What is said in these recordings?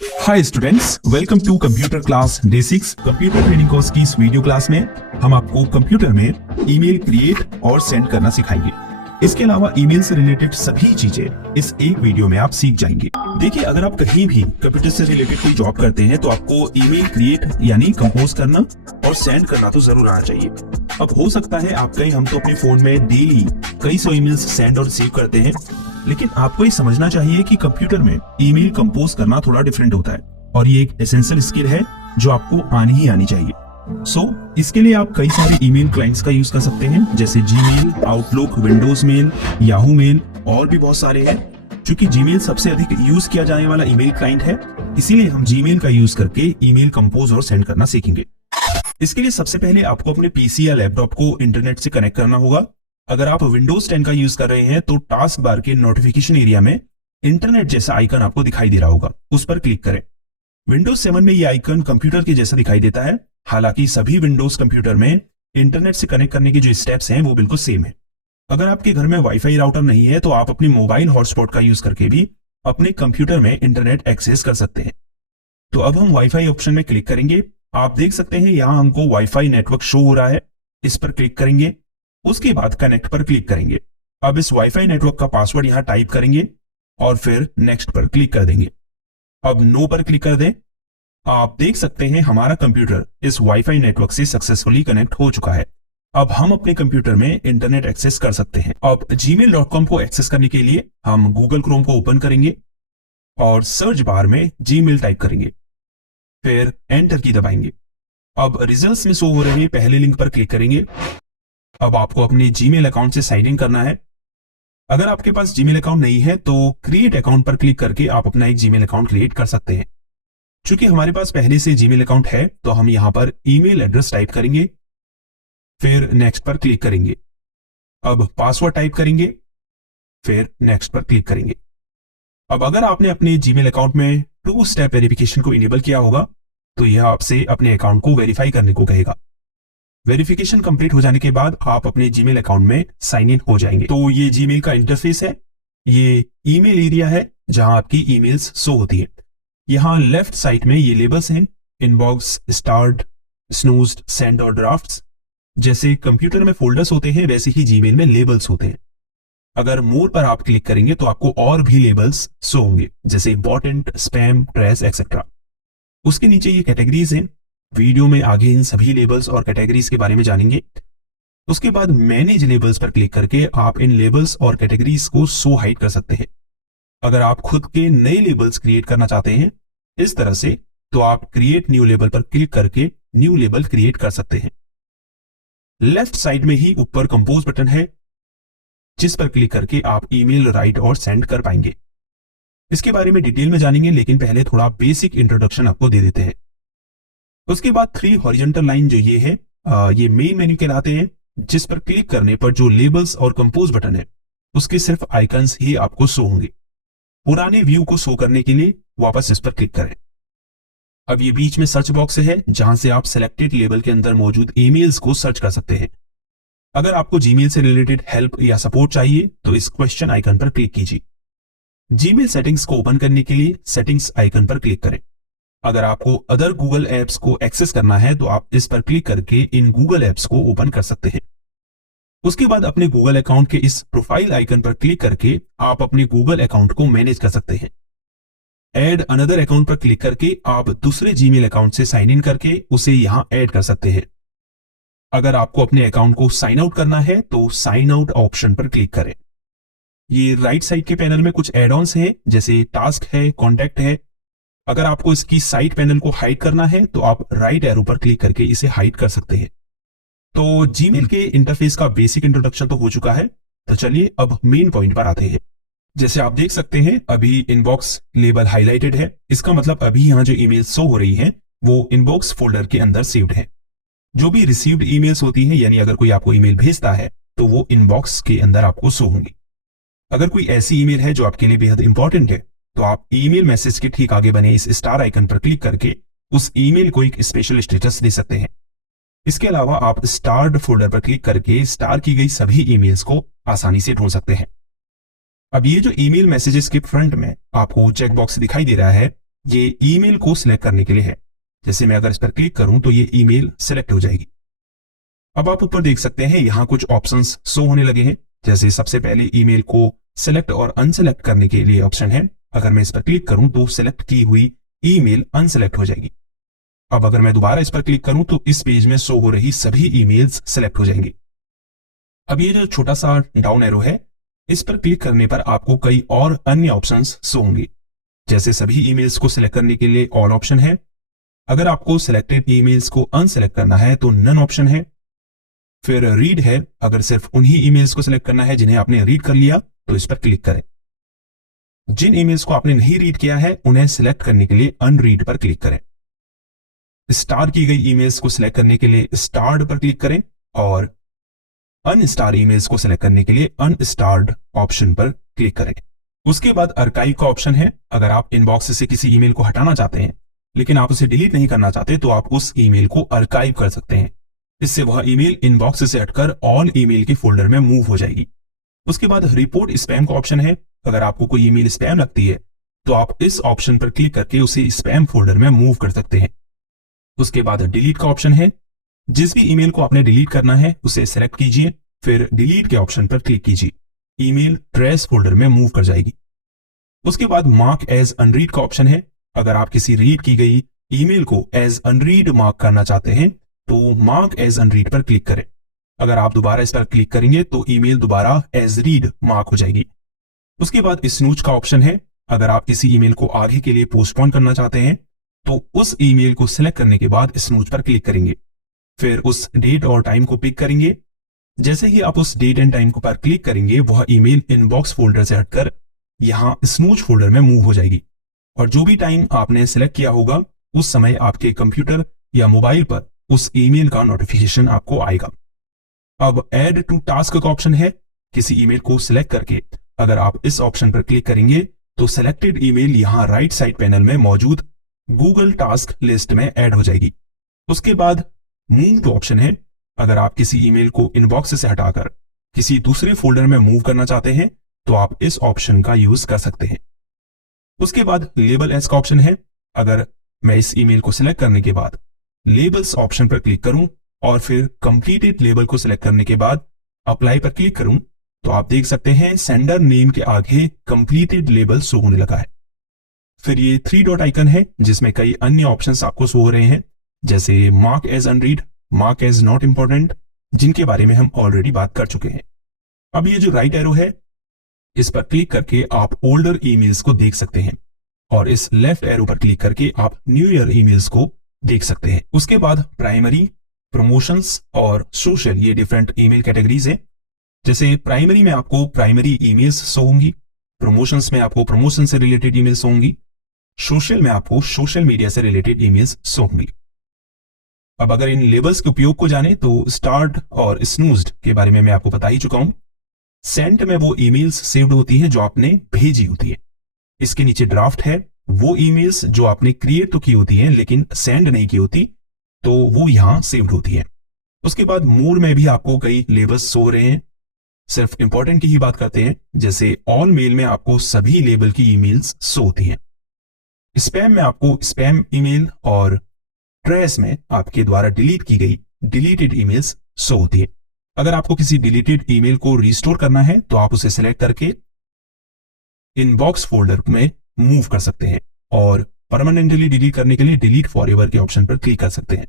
Hi students, welcome to computer class day 6 computer training course की इस video class में हम आपको कंप्यूटर में ईमेल क्रिएट और सेंड करना सिखाएंगे। इसके अलावा ईमेल से रिलेटेड सभी चीजें इस एक वीडियो में आप सीख जाएंगे। देखिए, अगर आप कहीं भी कंप्यूटर से रिलेटेड कोई जॉब करते हैं तो आपको ईमेल क्रिएट यानी कंपोज करना और सेंड करना तो जरूर आना चाहिए। अब हो सकता है आप कहीं हम तो अपने फोन में डेली कई सौ ईमेल्स सेंड और रिसीव करते हैं, लेकिन आपको ये समझना चाहिए कि कंप्यूटर में ईमेल कंपोज करना थोड़ा डिफरेंट होता है और ये एक एसेंशियल स्किल है जो आपको आनी ही आनी चाहिए। इसके लिए आप कई सारे ईमेल क्लाइंट्स का यूज कर सकते हैं, जैसे Gmail, Outlook, Windows mail, Yahoo mail और भी बहुत सारे हैं। क्योंकि जीमेल सबसे अधिक यूज किया जाने वाला ईमेल क्लाइंट है, इसीलिए हम जीमेल का यूज करके ईमेल कंपोज और सेंड करना सीखेंगे। इसके लिए सबसे पहले आपको अपने पीसी या लैपटॉप को इंटरनेट से कनेक्ट करना होगा। अगर आप विंडोज 10 का यूज कर रहे हैं तो टास्क बार के नोटिफिकेशन एरिया में इंटरनेट जैसा आइकन आपको दिखाई दे रहा होगा, उस पर क्लिक करें। विंडोज 7 में यह आइकन कंप्यूटर के जैसा दिखाई देता है। हालांकि सभी विंडोज कंप्यूटर में इंटरनेट से कनेक्ट करने की जो स्टेप्स हैं वो बिल्कुल सेम है। अगर आपके घर में वाईफाई राउटर नहीं है तो आप अपनी मोबाइल हॉटस्पॉट का यूज करके भी अपने कंप्यूटर में इंटरनेट एक्सेस कर सकते हैं। तो अब हम वाईफाई ऑप्शन में क्लिक करेंगे। आप देख सकते हैं यहां हमको वाईफाई नेटवर्क शो हो रहा है, इस पर क्लिक करेंगे। उसके बाद कनेक्ट पर क्लिक करेंगे। अब इस वाईफाई नेटवर्क का पासवर्ड यहां टाइप करेंगे और फिर नेक्स्ट पर क्लिक कर देंगे। अब नो पर क्लिक कर दें। आप देख सकते हैं हमारा कंप्यूटर इस वाईफाई नेटवर्क से सक्सेसफुली कनेक्ट हो चुका है। अब हम अपने कंप्यूटर में इंटरनेट एक्सेस कर सकते हैं। अब gmail.com को एक्सेस करने के लिए हम गूगल क्रोम को ओपन करेंगे और सर्च बार में जीमेल टाइप करेंगे, फिर एंटर की दबाएंगे। अब रिजल्ट्स में शो हो रहे पहले लिंक पर क्लिक करेंगे। अब आपको अपने जीमेल अकाउंट से साइन इन करना है। अगर आपके पास जीमेल अकाउंट नहीं है तो क्रिएट अकाउंट पर क्लिक करके आप अपना एक जीमेल अकाउंट क्रिएट कर सकते हैं। चूंकि हमारे पास पहले से जीमेल अकाउंट है तो हम यहां पर ईमेल एड्रेस टाइप करेंगे, फिर नेक्स्ट पर क्लिक करेंगे। अब पासवर्ड टाइप करेंगे, फिर नेक्स्ट पर क्लिक करेंगे। अब अगर आपने अपने जीमेल अकाउंट में 2 स्टेप वेरिफिकेशन को इनेबल किया होगा तो यह आपसे अपने अकाउंट को वेरीफाई करने को कहेगा। वेरिफिकेशन कंप्लीट हो जाने के बाद आप अपने जीमेल अकाउंट में साइन इन हो जाएंगे। तो ये जीमेल का इंटरफेस है, ये ईमेल एरिया है जहां आपकी ईमेल्स शो होती है। यहां लेफ्ट साइड में ये लेबल्स हैं, इनबॉक्स, स्टार्ट, स्नूज्ड, सेंड और ड्राफ्ट्स। जैसे कंप्यूटर में फोल्डर्स होते हैं वैसे ही जीमेल में लेबल्स होते हैं। अगर मोर पर आप क्लिक करेंगे तो आपको और भी लेबल्स शो होंगे, जैसे इंपॉर्टेंट, स्पैम, ट्रेश एक्सेट्रा। उसके नीचे ये कैटेगरीज हैं। वीडियो में आगे इन सभी लेबल्स और कैटेगरीज के बारे में जानेंगे। उसके बाद मैनेज लेबल्स पर क्लिक करके आप इन लेबल्स और कैटेगरीज को शो हाइड कर सकते हैं। अगर आप खुद के नए लेबल्स क्रिएट करना चाहते हैं इस तरह से, तो आप क्रिएट न्यू लेबल पर क्लिक करके न्यू लेबल क्रिएट कर सकते हैं। लेफ्ट साइड में ही ऊपर कंपोज बटन है, जिस पर क्लिक करके आप ईमेल राइट और सेंड कर पाएंगे। इसके बारे में डिटेल में जानेंगे, लेकिन पहले थोड़ा बेसिक इंट्रोडक्शन आपको दे देते हैं। उसके बाद 3 हॉरिजॉन्टल लाइन जो ये है, ये मेन मेन्यू कहलाते हैं, जिस पर क्लिक करने पर जो लेबल्स और कंपोज बटन है उसके सिर्फ आइकन्स ही आपको शो होंगे। पुराने व्यू को शो करने के लिए वापस इस पर क्लिक करें। अब ये बीच में सर्च बॉक्स है जहां से आप सिलेक्टेड लेबल के अंदर मौजूद ईमेल्स को सर्च कर सकते हैं। अगर आपको जीमेल से रिलेटेड हेल्प या सपोर्ट चाहिए तो इस क्वेश्चन आइकन पर क्लिक कीजिए। जीमेल सेटिंग्स को ओपन करने के लिए सेटिंग्स आइकन पर क्लिक करें। अगर आपको अदर गूगल एप्स को एक्सेस करना है तो आप इस पर क्लिक करके इन गूगल एप्स को ओपन कर सकते हैं। उसके बाद अपने गूगल अकाउंट के इस प्रोफाइल आइकन पर क्लिक करके आप अपने गूगल अकाउंट को मैनेज कर सकते हैं। ऐड अनदर अकाउंट पर क्लिक करके आप दूसरे जीमेल अकाउंट से साइन इन करके उसे यहां ऐड कर सकते हैं। अगर आपको अपने अकाउंट को साइन आउट करना है तो साइन आउट ऑप्शन पर क्लिक करें। ये राइट साइड के पैनल में कुछ एड ऑन्स हैं, जैसे टास्क है, कॉन्टैक्ट है। अगर आपको इसकी साइड पैनल को हाइड करना है तो आप राइट एरो पर क्लिक करके इसे हाइड कर सकते हैं। तो जीमेल के इंटरफेस का बेसिक इंट्रोडक्शन तो हो चुका है, तो चलिए अब मेन पॉइंट पर आते हैं। जैसे आप देख सकते हैं अभी इनबॉक्स लेबल हाईलाइटेड है। इसका मतलब अभी यहाँ जो ईमेल शो हो रही है वो इनबॉक्स फोल्डर के अंदर सेव्ड है। जो भी रिसीव्ड ईमेल्स होती हैं, यानी अगर कोई आपको ईमेल भेजता है तो वो इनबॉक्स के अंदर आपको शो होंगी। अगर कोई ऐसी ईमेल है जो आपके लिए बेहद इंपॉर्टेंट है तो आप ईमेल मैसेज के ठीक आगे बने इस स्टार आइकन पर क्लिक करके उस ईमेल को एक स्पेशल स्टेटस दे सकते हैं। इसके अलावा आप स्टार्ड फोल्डर पर क्लिक करके स्टार की गई सभी ईमेल्स को आसानी से ढूंढ सकते हैं। अब ये जो ईमेल मैसेजेस के फ्रंट में आपको चेक बॉक्स दिखाई दे रहा है, ये ईमेल को सिलेक्ट करने के लिए है। जैसे मैं अगर इस पर क्लिक करूं तो ये ईमेल सिलेक्ट हो जाएगी। अब आप ऊपर देख सकते हैं यहां कुछ ऑप्शंस शो होने लगे हैं। जैसे सबसे पहले ईमेल को सिलेक्ट और अनसेलेक्ट करने के लिए ऑप्शन है। अगर मैं इस पर क्लिक करूं तो सिलेक्ट की हुई ईमेल अनसेलेक्ट हो जाएगी। अब अगर मैं दोबारा इस पर क्लिक करूं तो इस पेज में शो हो रही सभी ईमेल्स सिलेक्ट हो जाएंगी। अब ये जो छोटा सा डाउन एरो है, इस पर क्लिक करने पर आपको कई और अन्य ऑप्शंस शो होंगे। जैसे सभी ईमेल्स को सिलेक्ट करने के लिए ऑल ऑप्शन है। अगर आपको सिलेक्टेड ईमेल्स को अनसेलेक्ट करना है तो नन ऑप्शन है। फिर रीड है, अगर सिर्फ उन्हीं ईमेल्स को सिलेक्ट करना है जिन्हें आपने रीड कर लिया तो इस पर क्लिक करें। जिन ईमेल्स को आपने नहीं रीड किया है उन्हें सिलेक्ट करने के लिए अनरीड पर क्लिक करें। स्टार की गई ईमेल्स को सिलेक्ट करने के लिए स्टार्ड पर क्लिक करें और अनस्टार ईमेल्स को सिलेक्ट करने के लिए अनस्टार्ड ऑप्शन पर क्लिक करें। उसके बाद आर्काइव का ऑप्शन है। अगर आप इनबॉक्स से किसी ईमेल को हटाना चाहते हैं लेकिन आप उसे डिलीट नहीं करना चाहते तो आप उस ईमेल को आर्काइव कर सकते हैं। इससे वह ईमेल इनबॉक्स से हटकर ऑल ईमेल के फोल्डर में मूव हो जाएगी। उसके बाद रिपोर्ट स्पैम का ऑप्शन है। अगर आपको कोई ईमेल स्पैम लगती है तो आप इस ऑप्शन पर क्लिक करके उसे स्पैम फोल्डर में मूव कर सकते हैं। उसके बाद डिलीट का ऑप्शन है। जिस भी ईमेल को आपने डिलीट करना है उसे सेलेक्ट कीजिए, फिर डिलीट के ऑप्शन पर क्लिक कीजिए। ईमेल ट्रेश फोल्डर में मूव कर जाएगी। उसके बाद मार्क एज अनरीड का ऑप्शन है। अगर आप किसी रीड की गई ईमेल को एज अनरीड मार्क करना चाहते हैं तो मार्क एज अनरीड पर क्लिक करें। अगर आप दोबारा इस पर क्लिक करेंगे तो ईमेल दोबारा एज रीड मार्क हो जाएगी। उसके बाद स्नूज का ऑप्शन है। अगर आप किसी ईमेल को आगे के लिए पोस्टपोन करना चाहते हैं तो उस ईमेल को सिलेक्ट करने के बाद स्नूज पर क्लिक करेंगे, फिर उस डेट और टाइम को पिक करेंगे। जैसे ही आप उस डेट एंड टाइम पर क्लिक करेंगे वह ईमेल इनबॉक्स फोल्डर से हटकर यहां स्नूज फोल्डर में मूव हो जाएगी और जो भी टाइम आपने सिलेक्ट किया होगा उस समय आपके कंप्यूटर या मोबाइल पर उस ईमेल का नोटिफिकेशन आपको आएगा। अब ऐड टू टास्क का ऑप्शन है। किसी ईमेल को सिलेक्ट करके अगर आप इस ऑप्शन पर क्लिक करेंगे तो सिलेक्टेड ईमेल यहां राइट साइड पैनल में मौजूद गूगल टास्क लिस्ट में ऐड हो जाएगी। उसके बाद मूव टू ऑप्शन है। अगर आप किसी ईमेल को इनबॉक्स से हटाकर किसी दूसरे फोल्डर में मूव करना चाहते हैं तो आप इस ऑप्शन का यूज कर सकते हैं। उसके बाद लेबल एज का ऑप्शन है। अगर मैं इस ईमेल को सिलेक्ट करने के बाद लेबल्स ऑप्शन पर क्लिक करूं और फिर कंप्लीटेड लेबल को सिलेक्ट करने के बाद अप्लाई पर क्लिक करूं तो आप देख सकते हैं सेंडर नेम के आगे कंप्लीटेड लेबल शो होने लगा है। फिर ये 3 डॉट आइकन है जिसमें कई अन्य ऑप्शंस आपको शो हो रहे हैं, जैसे mark as unread, mark as not important, जिनके बारे में हम ऑलरेडी बात कर चुके हैं। अब ये जो राइट एरो है इस पर क्लिक करके आप ओल्डर ईमेल्स को देख सकते हैं और इस लेफ्ट एरो पर क्लिक करके आप न्यू ईयर ईमेल्स को देख सकते हैं। उसके बाद प्राइमरी, प्रमोशंस और सोशल, ये डिफरेंट ईमेल कैटेगरीज हैं। जैसे प्राइमरी में आपको प्राइमरी ईमेल्स शो होंगी, प्रमोशंस में आपको प्रमोशन से रिलेटेड ईमेल्स होंगी, सोशल में आपको सोशल मीडिया से रिलेटेड ईमेल्स शो होंगी। अब अगर इन लेबल्स के उपयोग को जाने तो स्टार्ट और स्नूज्ड के बारे में मैं आपको बता ही चुका हूं। सेंट में वो ईमेल्स सेव्ड होती हैं जो आपने भेजी होती है। इसके नीचे ड्राफ्ट है, वो ईमेल्स जो आपने क्रिएट तो की होती हैं लेकिन सेंड नहीं की होती, तो वो यहां सेव्ड होती है। उसके बाद मोर में भी आपको कई लेबल्स शो हो रहे हैं। सिर्फ इंपॉर्टेंट की ही बात करते हैं, जैसे ऑल मेल में आपको सभी लेबल की ईमेल्स शो होती हैं। स्पैम में आपको स्पैम ईमेल और ट्रेस में आपके द्वारा डिलीट की गई डिलीटेड ईमेल्स शो होती है। अगर आपको किसी डिलीटेड ईमेल को रिस्टोर करना है तो आप उसे सेलेक्ट करके इनबॉक्स फोल्डर में मूव कर सकते हैं और परमानेंटली डिलीट करने के लिए डिलीट फॉरएवर के ऑप्शन पर क्लिक कर सकते हैं।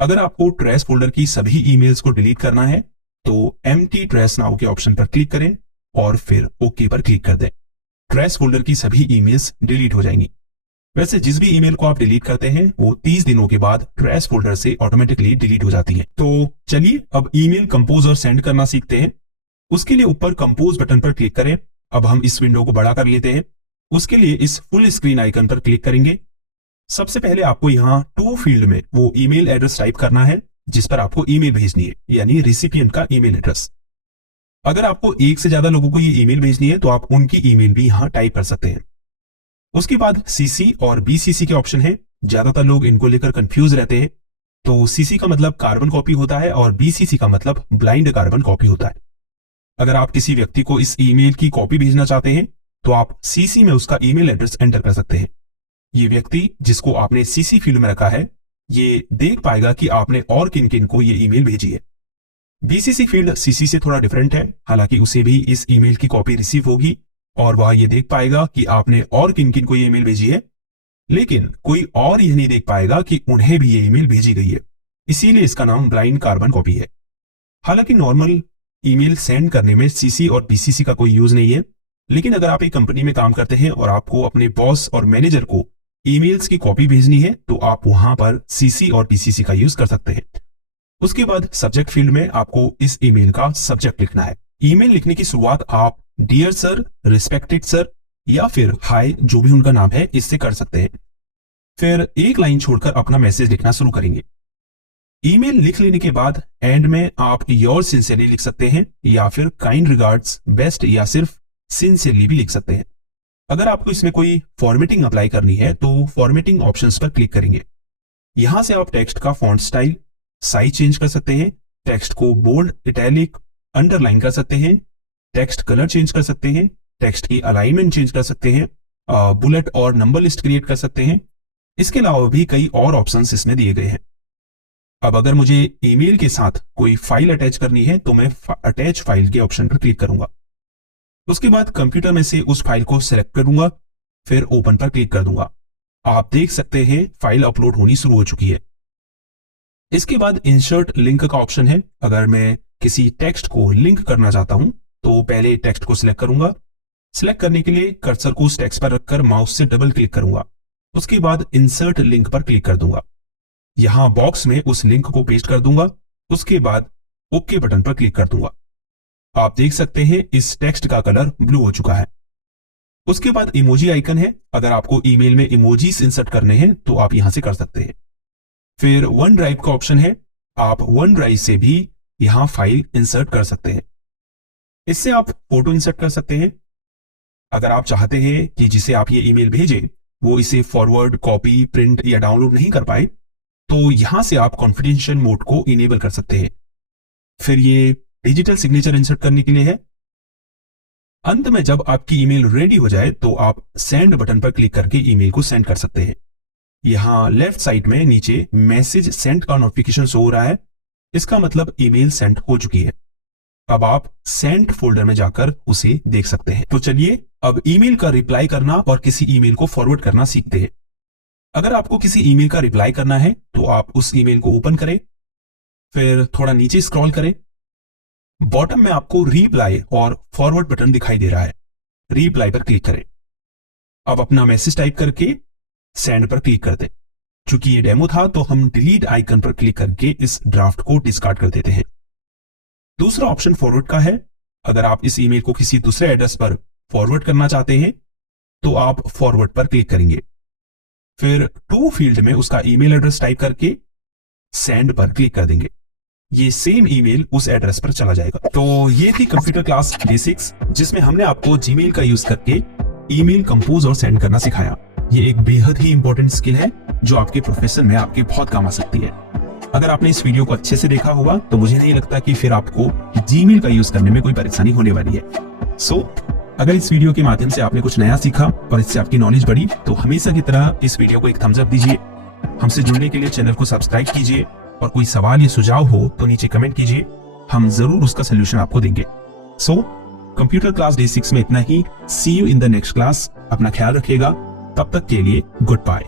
अगर आपको ट्रेस फोल्डर की सभी ईमेल्स को डिलीट करना है तो एम्प्टी ट्रेस नाउ के ऑप्शन पर क्लिक करें और फिर ओके पर क्लिक कर दें। ट्रेस फोल्डर की सभी ईमेल्स डिलीट हो जाएंगी। वैसे जिस भी ईमेल को आप डिलीट करते हैं वो 30 दिनों के बाद ट्रेस फोल्डर से ऑटोमेटिकली डिलीट हो जाती है। तो चलिए अब ईमेल कंपोज और सेंड करना सीखते हैं। उसके लिए ऊपर कंपोज बटन पर क्लिक करें। अब हम इस विंडो को बड़ा कर लेते हैं। उसके लिए इस फुल स्क्रीन आइकन पर क्लिक करेंगे। सबसे पहले आपको यहाँ टू फील्ड में वो ईमेल एड्रेस टाइप करना है जिस पर आपको ईमेल भेजनी है, यानी रिसिपिएंट का ईमेल एड्रेस। अगर आपको एक से ज्यादा लोगों को ये ईमेल भेजनी है तो आप उनकी ईमेल भी यहाँ टाइप कर सकते हैं। उसके बाद सीसी और बीसीसी के ऑप्शन है। ज्यादातर लोग इनको लेकर कंफ्यूज रहते हैं। तो सीसी का मतलब कार्बन कॉपी होता है और बीसीसी का मतलब ब्लाइंड कार्बन कॉपी होता है। अगर आप किसी व्यक्ति को इस ईमेल की कॉपी भेजना चाहते हैं तो आप सीसी में उसका ईमेल एड्रेस एंटर कर सकते हैं ये व्यक्ति जिसको आपने सीसी फील्ड में रखा है ये देख पाएगा कि आपने और किन किन को ये ईमेल भेजी है। बीसीसी फील्ड सीसी से थोड़ा डिफरेंट है, हालांकि उसे भी इस ईमेल की कॉपी रिसीव होगी और वह ये देख पाएगा कि आपने और किन किन को ये ईमेल भेजी है, लेकिन कोई और यह नहीं देख पाएगा कि उन्हें भी ये ईमेल भेजी गई है। इसीलिए इसका नाम ब्लाइंड कार्बन कॉपी है। हालांकि नॉर्मल ईमेल सेंड करने में सीसी और बीसीसी का कोई यूज नहीं है, लेकिन अगर आप एक कंपनी में काम करते हैं और आपको अपने बॉस और मैनेजर को ईमेल्स की कॉपी भेजनी है तो आप वहां पर सीसी और बीसीसी का यूज कर सकते हैं। उसके बाद सब्जेक्ट फील्ड में आपको इस ईमेल का सब्जेक्ट लिखना है। ईमेल लिखने की शुरुआत आप डियर सर, रिस्पेक्टेड सर या फिर हाय, जो भी उनका नाम है, इससे कर सकते हैं। फिर एक लाइन छोड़कर अपना मैसेज लिखना शुरू करेंगे। ईमेल लिख लेने के बाद एंड में आप योर सिंसियरली लिख सकते हैं या फिर काइंड रिगार्ड्स, बेस्ट या सिर्फ सिंसियरली भी लिख सकते हैं। अगर आपको इसमें कोई फॉर्मेटिंग अप्लाई करनी है तो फॉर्मेटिंग ऑप्शंस पर क्लिक करेंगे। यहां से आप टेक्स्ट का फॉन्ट स्टाइल, साइज चेंज कर सकते हैं, टेक्स्ट को बोल्ड, इटैलिक, अंडरलाइन कर सकते हैं, टेक्स्ट कलर चेंज कर सकते हैं, टेक्स्ट की अलाइनमेंट चेंज कर सकते हैं, बुलेट और नंबर लिस्ट क्रिएट कर सकते हैं। इसके अलावा भी कई और ऑप्शंस इसमें दिए गए हैं। अब अगर मुझे ईमेल के साथ कोई फाइल अटैच करनी है तो मैं अटैच फाइल के ऑप्शन पर क्लिक करूंगा। उसके बाद कंप्यूटर में से उस फाइल को सिलेक्ट करूंगा, फिर ओपन पर क्लिक कर दूंगा। आप देख सकते हैं फाइल अपलोड होनी शुरू हो चुकी है। इसके बाद इंसर्ट लिंक का ऑप्शन है। अगर मैं किसी टेक्स्ट को लिंक करना चाहता हूं तो पहले टेक्स्ट को सिलेक्ट करूंगा। सिलेक्ट करने के लिए कर्सर को उस टेक्स्ट पर रखकर माउस से डबल क्लिक करूंगा। उसके बाद इंसर्ट लिंक पर क्लिक कर दूंगा। यहां बॉक्स में उस लिंक को पेस्ट कर दूंगा। उसके बाद ओके बटन पर क्लिक कर दूंगा। आप देख सकते हैं इस टेक्स्ट का कलर ब्लू हो चुका है। उसके बाद इमोजी आइकन है। अगर आपको ईमेल में इमोजीज इंसर्ट करने हैं तो आप यहां से कर सकते हैं। फिर वन ड्राइव का ऑप्शन है। आप वन ड्राइव से भी यहां फाइल इंसर्ट कर सकते हैं। इससे आप फोटो इंसर्ट कर सकते हैं। अगर आप चाहते हैं कि जिसे आप ये ईमेल भेजें वो इसे फॉरवर्ड, कॉपी, प्रिंट या डाउनलोड नहीं कर पाए तो यहां से आप कॉन्फिडेंशियल मोड को इनेबल कर सकते हैं। फिर ये डिजिटल सिग्नेचर इंसर्ट करने के लिए है। अंत में जब आपकी ईमेल रेडी हो जाए तो आप सेंड बटन पर क्लिक करके ईमेल को सेंड कर सकते हैं। यहां लेफ्ट साइड में नीचे मैसेज सेंड का नोटिफिकेशन शो हो रहा है। इसका मतलब ईमेल सेंड हो चुकी है। अब आप सेंड फोल्डर में जाकर उसे देख सकते हैं। तो चलिए अब ईमेल का रिप्लाई करना और किसी ईमेल को फॉरवर्ड करना सीखते हैं। अगर आपको किसी ईमेल का रिप्लाई करना है तो आप उस ईमेल को ओपन करें, फिर थोड़ा नीचे स्क्रॉल करें। बॉटम में आपको रिप्लाई और फॉरवर्ड बटन दिखाई दे रहा है। रिप्लाई पर क्लिक करें। अब अपना मैसेज टाइप करके सेंड पर क्लिक कर दें। चूंकि ये डेमो था तो हम डिलीट आइकन पर क्लिक करके इस ड्राफ्ट को डिस्कार्ड कर देते हैं। दूसरा ऑप्शन फॉरवर्ड का है। अगर आप इस ईमेल को किसी दूसरे एड्रेस पर फॉरवर्ड करना चाहते हैं तो आप फॉरवर्ड पर क्लिक करेंगे। फिर टू फील्ड में उसका ईमेल एड्रेस टाइप करके सेंड पर क्लिक कर देंगे। ये सेम ईमेल उस एड्रेस पर चला जाएगा। तो ये थी कंप्यूटर क्लास बेसिक्स, जिसमें हमने आपको जीमेल का यूज करके ईमेल कंपोज और सेंड करना सिखाया। ये एक बेहद ही इंपॉर्टेंट स्किल है जो आपके प्रोफेशन में आपके बहुत काम आ सकती है। अगर आपने इस वीडियो को अच्छे से देखा होगा तो मुझे नहीं लगता कि फिर आपको जीमेल का यूज करने में कोई परेशानी होने वाली है। सो अगर इस वीडियो के माध्यम से आपने कुछ नया सीखा और इससे आपकी नॉलेज बढ़ी तो हमेशा की तरह इस वीडियो को एक थम्स अप दीजिए। हमसे जुड़ने के लिए चैनल को सब्सक्राइब कीजिए और कोई सवाल या सुझाव हो तो नीचे कमेंट कीजिए, हम जरूर उसका सोल्यूशन आपको देंगे। सो कंप्यूटर क्लास डे 6 में इतना ही। See you in the next class. अपना ख्याल रखिएगा। तब तक के लिए गुड बाय।